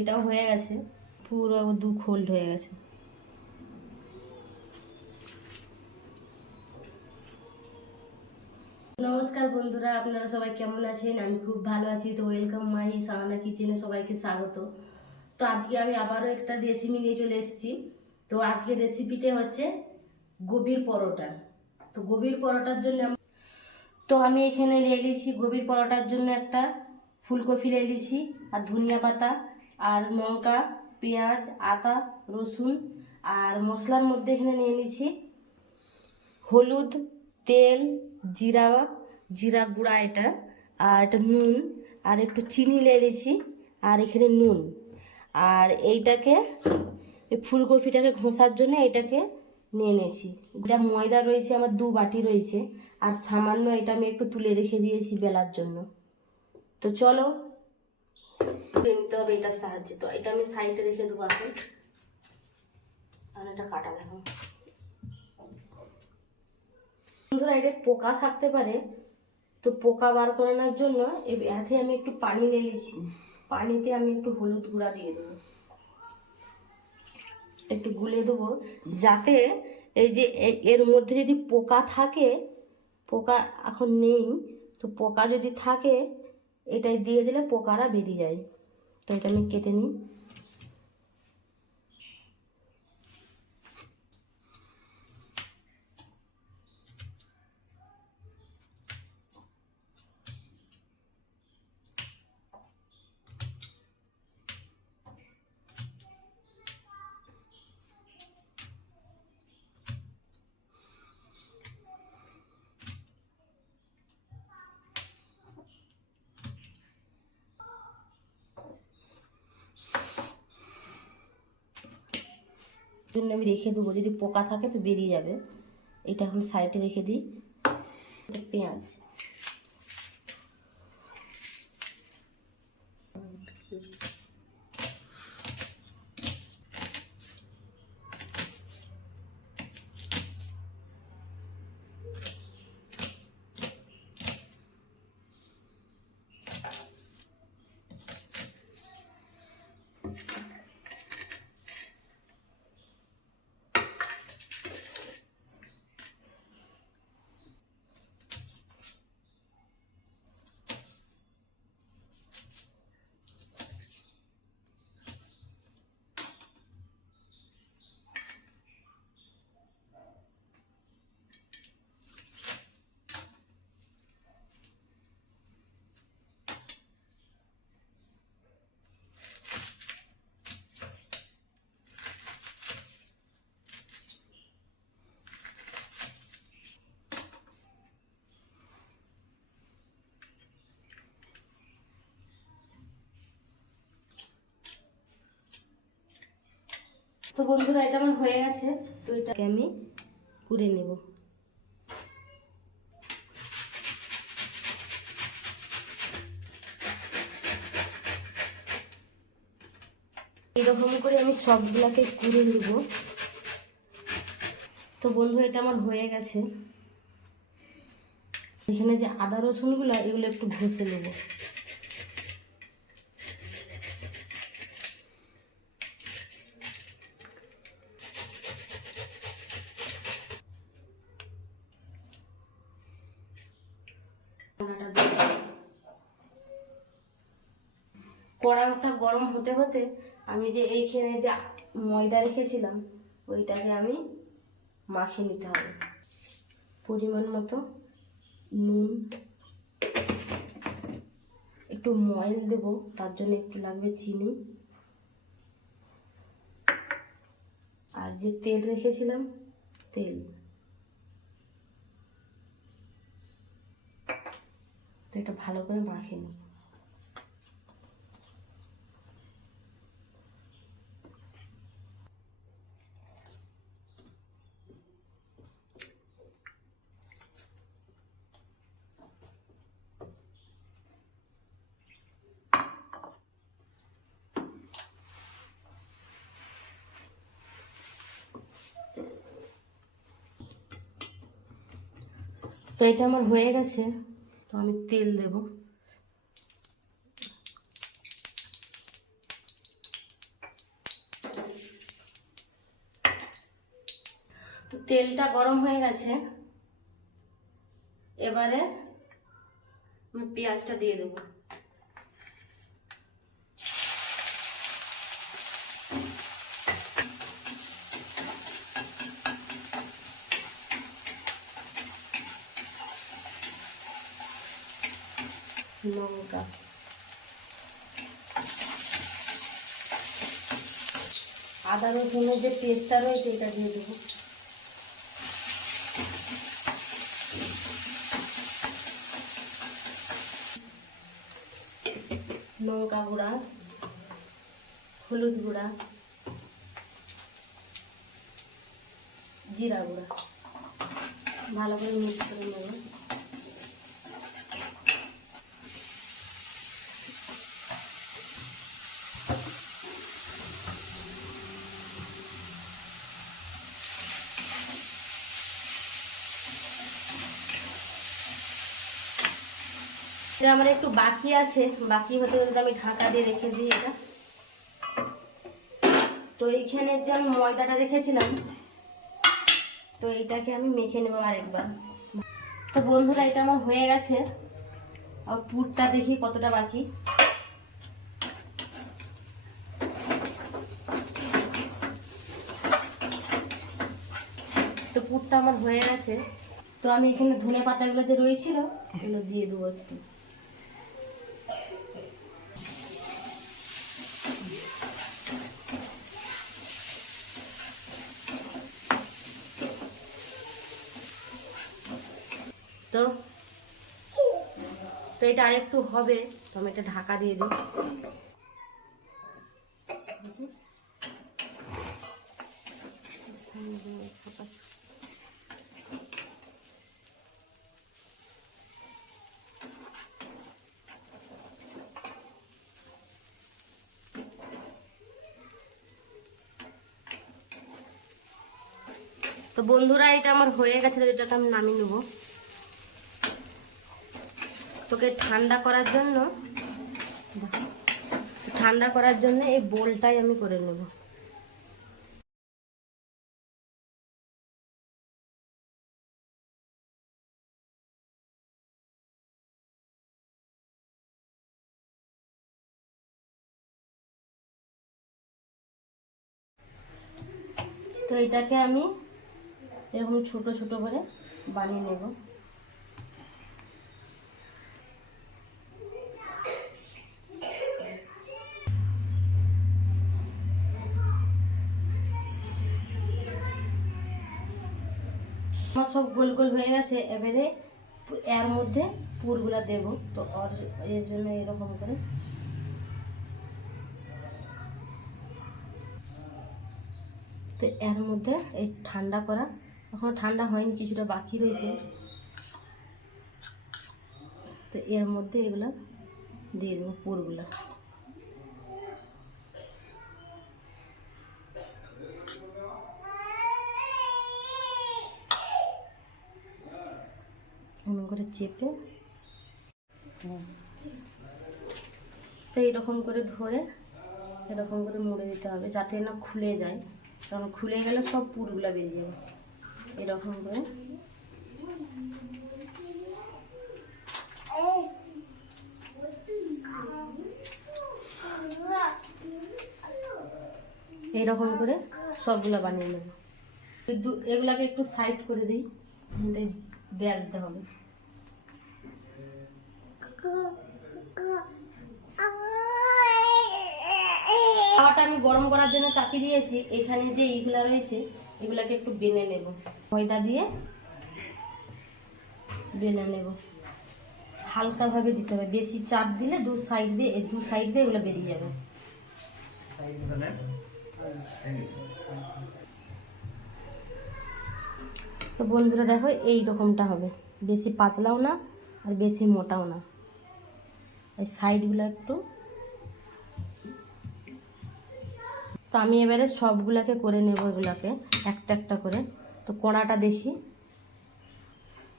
এটাও হয়ে গেছে, পুরো 2 ফোল্ড হয়ে গেছে। নমস্কার বন্ধুরা, আপনারা সবাই কেমন আছেন? আমি খুব ভালো আছি। তো ওয়েলকাম মাই সাহানা কিচেনে সবাইকে স্বাগত। তো আজকে আমি আবারও একটা রেসিপি নিয়ে চলে এসেছি। তো আজকে রেসিপিটা হচ্ছে গোবির পরোটা। তো গোবির পরোটার জন্য আমি এখানে নিয়ে নিয়েছি গোবির পরোটার জন্য একটা ফুলকপি নিয়ে নিয়েছি, আর ধনিয়া পাতা, আর লঙ্কা, পেঁয়াজ, আদা, রসুন, আর মশলার মধ্যে এখানে নিয়ে নিয়েছি হলুদ, তেল, জিরা গুঁড়া এটা, আর একটা নুন, আর একটু চিনি নিয়ে নিয়েছি, আর এখানে নুন। আর এইটাকে এই ফুলকপিটাকে ঘষার জন্য এটাকে নিয়ে নিয়েছি। এটা ময়দা রয়েছে আমার 2 বাটি রয়েছে, আর সামান্য এটা আমি একটু তুলে রেখে দিয়েছি বেলার জন্য। তো চলো নিতে হবে এটার সাহায্যে। তো এটা আমি সাইডে রেখে দেবো এখন, আর এটা কাটা দেখো বন্ধুরা, এটা পোকা থাকতে পারে। তো পোকা বার করানোর জন্য এতে আমি একটু পানি নিয়ে নিয়েছি। পানিতে আমি একটু হলুদ গুঁড়া দিয়ে দেবো, একটু গুলে দেবো, যাতে এই যে এর মধ্যে যদি পোকা থাকে, পোকা এখন নেই, তো পোকা যদি থাকে এটাই দিয়ে দিলে পোকারা বেরিয়ে যায়। তো এটা আমি কেটে নিই। জন্য আমি রেখে দেবো, যদি পোকা থাকে তো বেরিয়ে যাবে। এটা এখন সাইডে রেখে দিই। এটা পেঁয়াজ, তো বন্ধুরা এটা আমার হয়ে গেছে। তো এটাকে আমি কুড়ে নেব। এইরকম করে আমি সবগুলোকে কুড়ে নেব। তো বন্ধু এটা আমার হয়ে গেছে। এখানে যে আদা রসুনগুলো এগুলো একটু ঘষে নেব। কড়াইটা গরম হতে হতে আমি যে এইখানে যে ময়দা রেখেছিলাম ওইটাকে আমি মাখিয়ে নিতে হবে। পরিমাণ মতো নুন, একটু ময়ল দেব, তার জন্য একটু লাগবে চিনি, আর যে তেল রেখেছিলাম তেল। তো এটা ভালো করে মাখিয়ে নিই। তো এটা আমার হয়ে গেছে। তো আমি তেল দেব। তো তেলটা গরম হয়ে গেছে, এবারে আমি পেঁয়াজটা দিয়ে দেবো। লঙ্কা, আদা রসুনের যে পেস্টটা রয়েছে এটা দিয়ে দেবো। লঙ্কা গুঁড়া, হলুদ গুঁড়া, জিরা গুঁড়া ভালো করে মিক্স করে নেব। এটা আমার একটু বাকি আছে, বাকি হতে হতে আমি ঢাকা দিয়ে রেখে দিই এটা। তো এইখানে যে আমি ময়দাটা রেখেছিলাম, তো এইটাকে আমি মেখে নেবো আরেকবার। তো বন্ধুরা এটা আমার হয়ে গেছে, আর পুরটা দেখি কতটা বাকি। তো পুরটা আমার হয়ে গেছে। তো আমি এখানে ধনে পাতাগুলো যে রয়েছিল এগুলো দিয়ে দেবো একটু। তো তো এটা আরেকটু হবে, তো আমি এটা ঢাকা দিয়ে দিই। তো বন্ধুরা এটা আমার হয়ে গেছে, এটাকে আমি নামিয়ে নেবো। তোকে ঠান্ডা করার জন্য এই বোলটাই আমি করে নেব। তো এটাকে আমি এরকম ছোট ছোট করে বানিয়ে নেব। আমার সব গোল গোল হয়ে গেছে, এবারে এর মধ্যে পুরগুলা দেব। তো এর জন্য এরকম করে তো এর মধ্যে এই ঠান্ডা করা, এখনো ঠান্ডা হয়নি, কিছুটা বাকি রয়েছে। তো এর মধ্যে এগুলা দিয়ে দেবো পুরগুলা। এমন করে চেপে তো এইরকম করে ধরে এরকম করে মুড়ে দিতে হবে, যাতে না খুলে যায়, কারণ খুলে গেলে সব পুরগুলা বেরিয়ে যাবে। এরকম করে এইরকম করে সবগুলো বানিয়ে নেব। এগুলাকে একটু সাইড করে দিই, বেলতে হবে। তাওয়াটা আমি গরম করার জন্য চাপিয়ে দিয়েছি। এখানে যে এইগুলা রয়েছে এগুলাকে একটু বেলে নেব, ময়দা দিয়ে বেলে নেব। হালকাভাবে দিতে হবে, বেশি চাপ দিলে দু সাইড দিয়ে এগুলো বেরিয়ে যাবে। তো বন্ধুরা দেখো এই রকমটা হবে, বেশি পাতলাও না আর বেশি মোটাও না। এই সাইডগুলো একটু। তো আমি এবারে সবগুলাকে করে নেব, এগুলাকে একটা একটা করে। তো কড়াটা দেখি,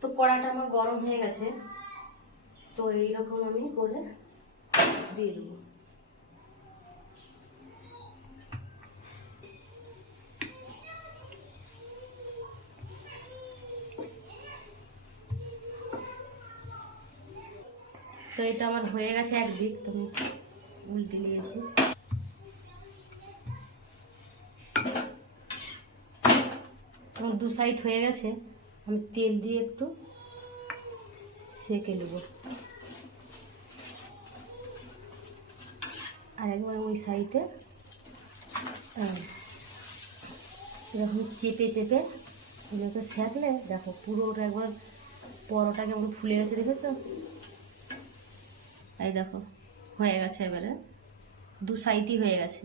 তো কড়াটা আমার গরম হয়ে গেছে। তো এইরকম আমি করে দিয়ে দেবো। এটা আমার হয়ে গেছে একদিক, তো আমি উল্টে নিয়েছি। আমার দু সাইড হয়ে গেছে, আমি তেল দিয়ে একটু সেঁকে নেব। আর একবার ওই সাইডে এরকম চেপে চেপে ওগুলোকে সেঁকলে দেখো পুরোটা একবার পরোটা কেমন ফুলে গেছে, দেখেছো? এই দেখো হয়ে গেছে, এবারে দু সাইডই হয়ে গেছে।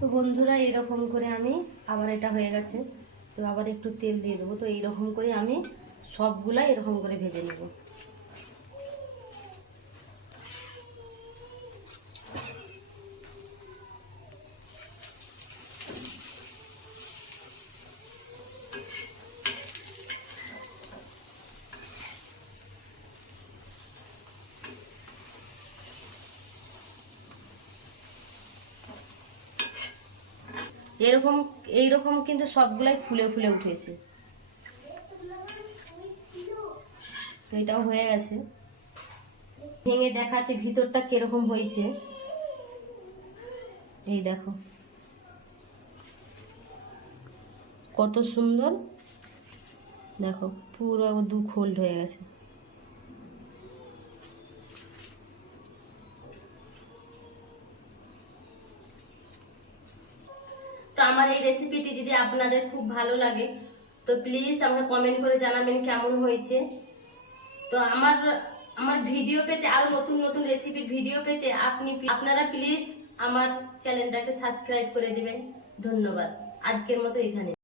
তো বন্ধুরা এরকম করে আমি আবার এটা হয়ে গেছে, তো আবার একটু তেল দিয়ে দেবো। তো এইরকম করে আমি সবগুলা এরকম করে ভেজে নেব। এরকম এইরকম কিন্তু সবগুলাই ফুলে ফুলে উঠেছে। তো এটাও হয়ে গেছে, ভেঙে দেখাচ্ছে ভিতরটা কিরকম হয়েছে। এই দেখো কত সুন্দর, দেখো পুরো দু ফোল্ড হয়ে গেছে। তো আমার এই রেসিপিটি যদি আপনাদের খুব ভালো লাগে তো প্লিজ আমাকে কমেন্ট করে জানাবেন কেমন হয়েছে। তো আমার আমার ভিডিও পেতে, আরো নতুন নতুন রেসিপির ভিডিও পেতে আপনারা প্লিজ আমার চ্যানেলটাকে সাবস্ক্রাইব করে দিবেন। ধন্যবাদ, আজকের মতো এখানে।